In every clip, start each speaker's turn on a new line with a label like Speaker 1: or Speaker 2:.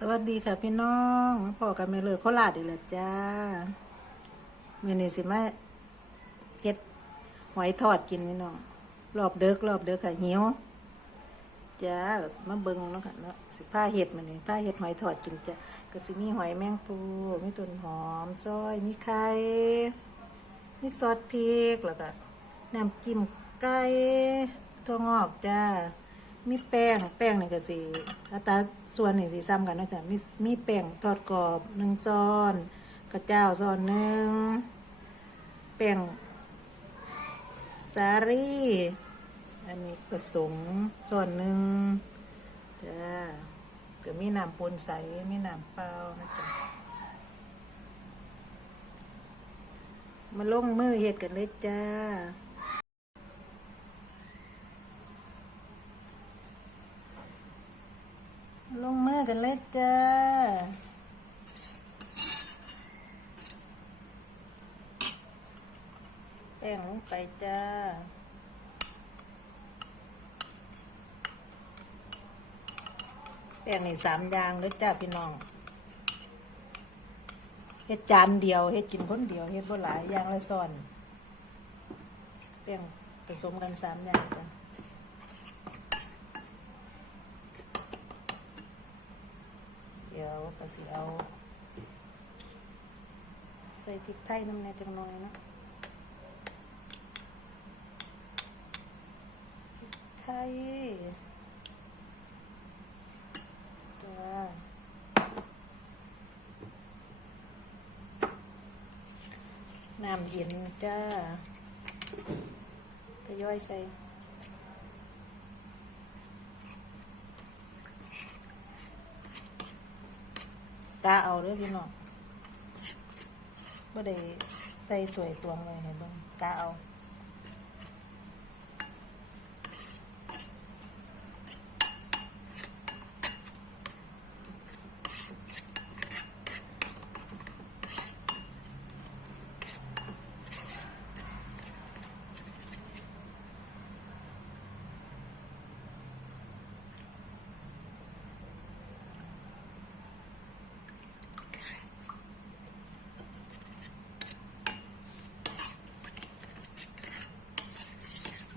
Speaker 1: สวัสดีค่ะพี่น้องพ่อกับแม่เลิกโคราชอีกแล้วจ้าเมื่อนี้สิมาเฮ็ดหอยทอดกินพี่น้องรอบเด็กรอบเด็กค่ะหิวจ้าก็มาเบิ่งเนาะค่ะเนาะสิผ้าเห็ดมันนี่ผ้าเห็ดหอยทอดกินจ้ะก็สิมีหอยแมงปูมีต้นหอมซอยมีไข่มีซอสพริกแล้วก็น้ำจิ้มไก่ถั่วงอกจ้า มีแป้ง แป้งนี่ก็สิอัตราส่วนนี่สิซ้ำกันเนาะจ้ะมีมีแป้งทอดกรอบหนึ่งซ้อน กระเจ้าซ้อนหนึ่งแป้งสาลี่อันนี้ผสมซ้อนหนึ่งจ้าก็มีน้ำปนใสมีน้ำเปล่านะจ๊ะมาลงมือเฮ็ดกันเลยจ้า ลงมื อกันเลยจ้าแป้งลงไปจ้าแป้งนี่สามอย่างเลยจ้าพี่น้องเฮ็ดจานเดียวเฮ็ดกินคนเดียวเฮ็ดบ่หลายอย่างละซ้อนแป้งผสมกันสามอย่างจ้า เดี๋ยว ก็สิเอา ใส่พริกไทยน้ำในจังหน่อยเนาะพริกไทยจ้าน้ำเย็นจ้าทยอยใส่ กาเอาเด้อพี่น้องบ่ได้ใส่สวยตวงไว้ให้เบิ่งกาเอา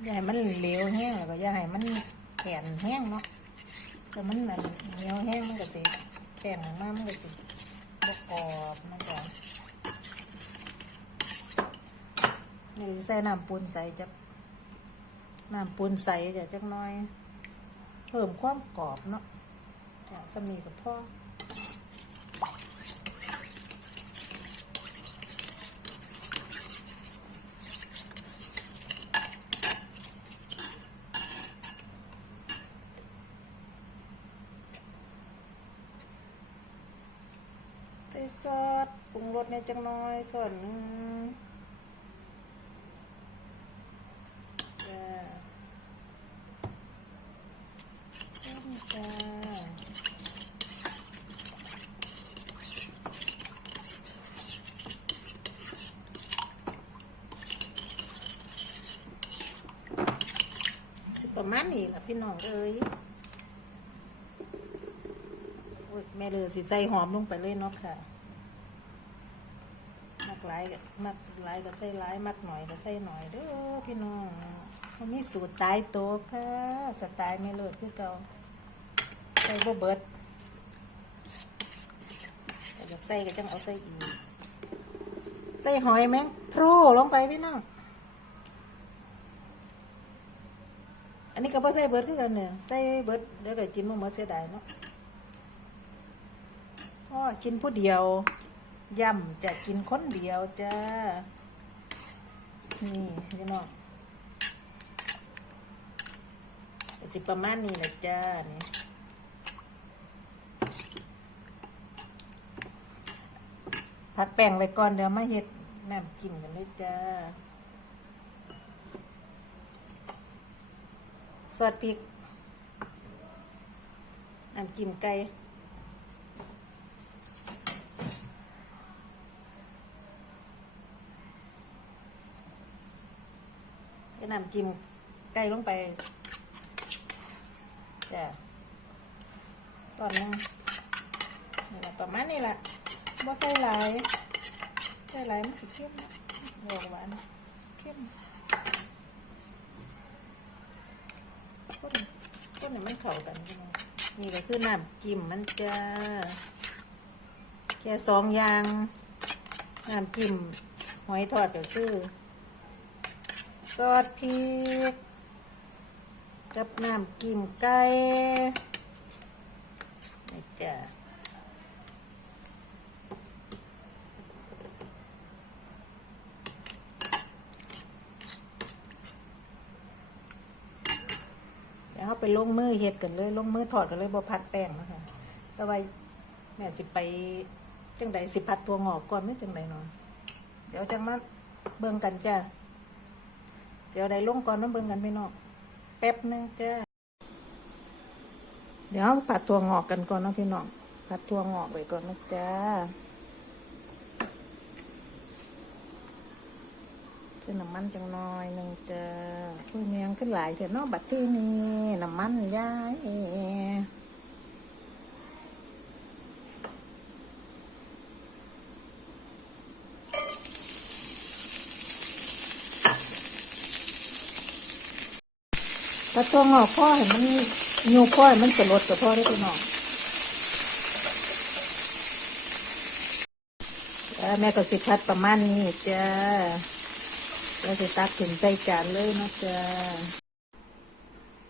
Speaker 1: อย่าให้มันเหลวแห้งแล้วก็อย่าให้มันแข็งแห้งเนาะแต่มันมันเหนียวแห้งมันก็สิแข็งออกมันก็สิบ่กรอบมันก็นี่ใส่น้ำปูนใส่จักน้ำปูนใส่จะจักน้อย เพิ่มความกรอบเนาะจ้ะสมีกับพ่อ ส่ซอสปรุงรสในจังน้อยส่วนหนึ่งจ้าจ้าประมาณนี้ล่ะพี่น้องเอ้ย โอ้ย แม่เลยสิใส่หอมลงไปเลยเนาะค่ะ มักหลายก็มักหลายก็ใส่หลาย มักหน่อยก็ใส่หน่อยเด้อพี่น้องมันมีสูตรตายโตค่ะ สไตล์แม่เลิศคือเก่าใส่บ่เบิดอยากใส่ก็จังเอาใส่อีกใส่หอยแมงพรูลงไปพี่น้อง อันนี้ก็บ่ใส่เบิดคือกันเนี่ย ใส่เบิดเดี๋ยวก็กินบ่หมดเสียดายเนาะ พ่อกินผู้เดียวยำจะกินคนเดียวจ้า นี่พี่น้องสิประมาณนี้แหละจ้านี่พักแป้งไว้ก่อนเดี๋ยวมาเฮ็ดน้ำจิ้มกันเลยจ้าซอสพริกน้ำจิ้มไก่ น้ำจิ้มไก่ลงไปจ้ะส่วนนึงนี่แหละประมาณนี้แหละบ่ใส่หลายใส่หลายมันสิเข้มนะออกหวานเข้มคนคนให้มันเข้ากันพี่น้องนี่ก็คือน้ำจิ้มมันจะแค่สองอย่างน้ำจิ้มหอยทอดก็คือ ซอสพริก กับน้ำจิ้มไก่นี่จ้ะเดี๋ยวเราไปลงมือเฮ็ดกันเลย ลงมือถอดกันเลยบ่พัดแป้งนะคะแต่ว่าแม่สิไปจังใดสิพัดตัวงอกก่อนไม่จังใดเนาะเดี๋ยวจังมาเบิ่งกันจ้ะ เดี๋ยวใดลงก่อนมาเบิ่งกันพี่น้องแป๊บนึงจ้าเดี๋ยวผัดตัวงอกกันก่อนนะพี่น้องผัดตัวงอกไว้ก่อนนะจ้าใส่น้ำมันจังน้อยหนึ่งจ้าอุ้ยเมียงขึ้นหลายเถอะเนาะบัดที่นี่น้ำมันย้าย ถ้าตัวงอกพ่อเห็นมันยูพ่อเห้มันจะลดกับพ่อได้พี่น้องแม่ก็สิพัดประมาณนี้จ้าแล้วสิตักถึงใจจานเลยนะจ้า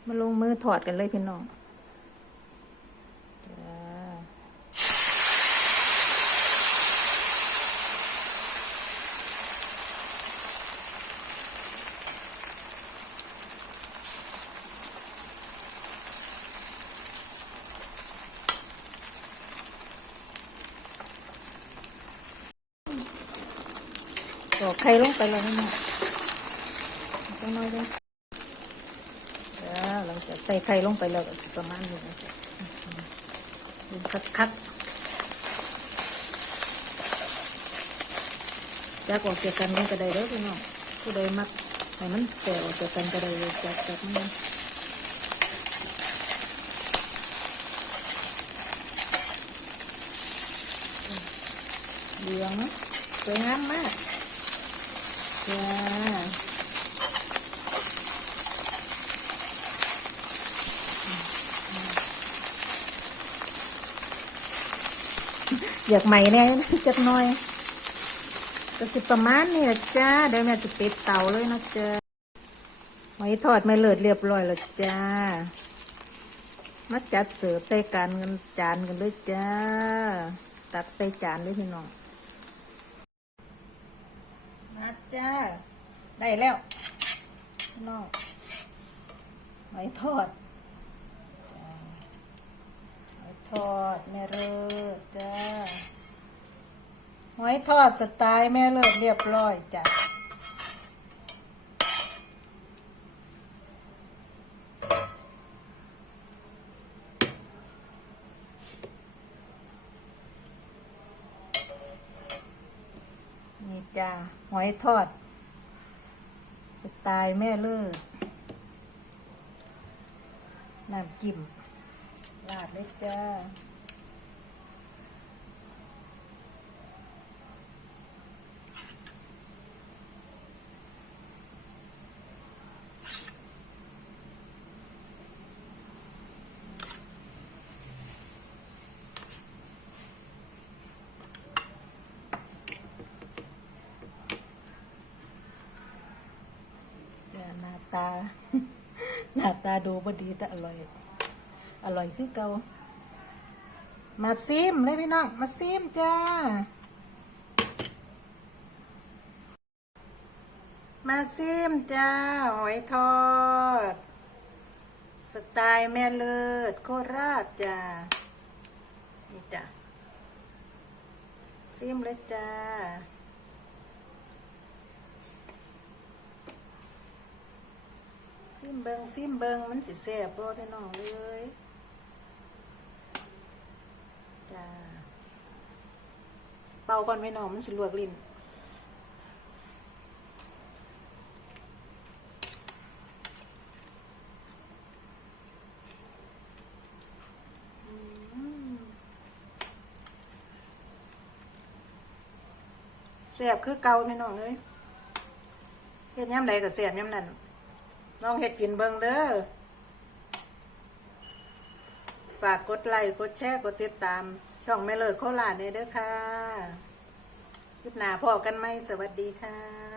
Speaker 1: มาลงมือถอดกันเลยพี่น้อง อกไข่ลงไปเลยนะจังน้อยเลยแล้วเราจะใส่ไข่ลงไปแล้วประมาณนี้นะจ๊ะดูคักคักจะออกจากกันมันก็ได้เด้อพี่น้องผู้ใดมักให้มันแตกออกจากกันก็ได้จากจากนี้เหลืองสวยงามมาก จ้าอยากใหม่แน่จักหน่อยก็สิประมาณนี้ละจ้าเดี๋ยวแม่จะปิดเตาเลยนะจ้าหอยทอดไม่เลิศเรียบร้อยแล้วจ้ามาจัดเสิร์ฟใส่กันกันจานกันเลยจ้า ตักใส่จานเลยพี่น้อง จ้า ได้แล้วน้องหอยทอดหอยทอดแม่เลิศจ้าหอยทอดสไตล์แม่เลิศเรียบร้อยจ้ะนี่ จ้าหอยทอด สไตล์แม่เลิศน้ำจิ้มราดเลยจ้า ตา หน้าตาดูบดีแต่อร่อย อร่อยคือเกามาซิมเลยพี่น้อง มาซิมจ้า มาซิมจ้า หอยทอด สไตล์แม่เลิศโคราชจ้า นี่จ้ะซิมเลยจ้า ซิมเบิงซิมเบิงมันสิแซ่บบ่ได้น้องเลยจ้าเป่าก่อนไว้น้องมันสิลวกลิ้นแซ่บคือเกาแม่น้องเลยเฮ็นยำใดก็แซ่บยำนั้น ลองเห็ดกินเบิงเด้อฝากกดไลค์กดแชร์กดติดตาม ช่องแม่เลิศโคราชเนี่ยเด้อค่ะคลิปหน้าพอกันไหมสวัสดีค่ะ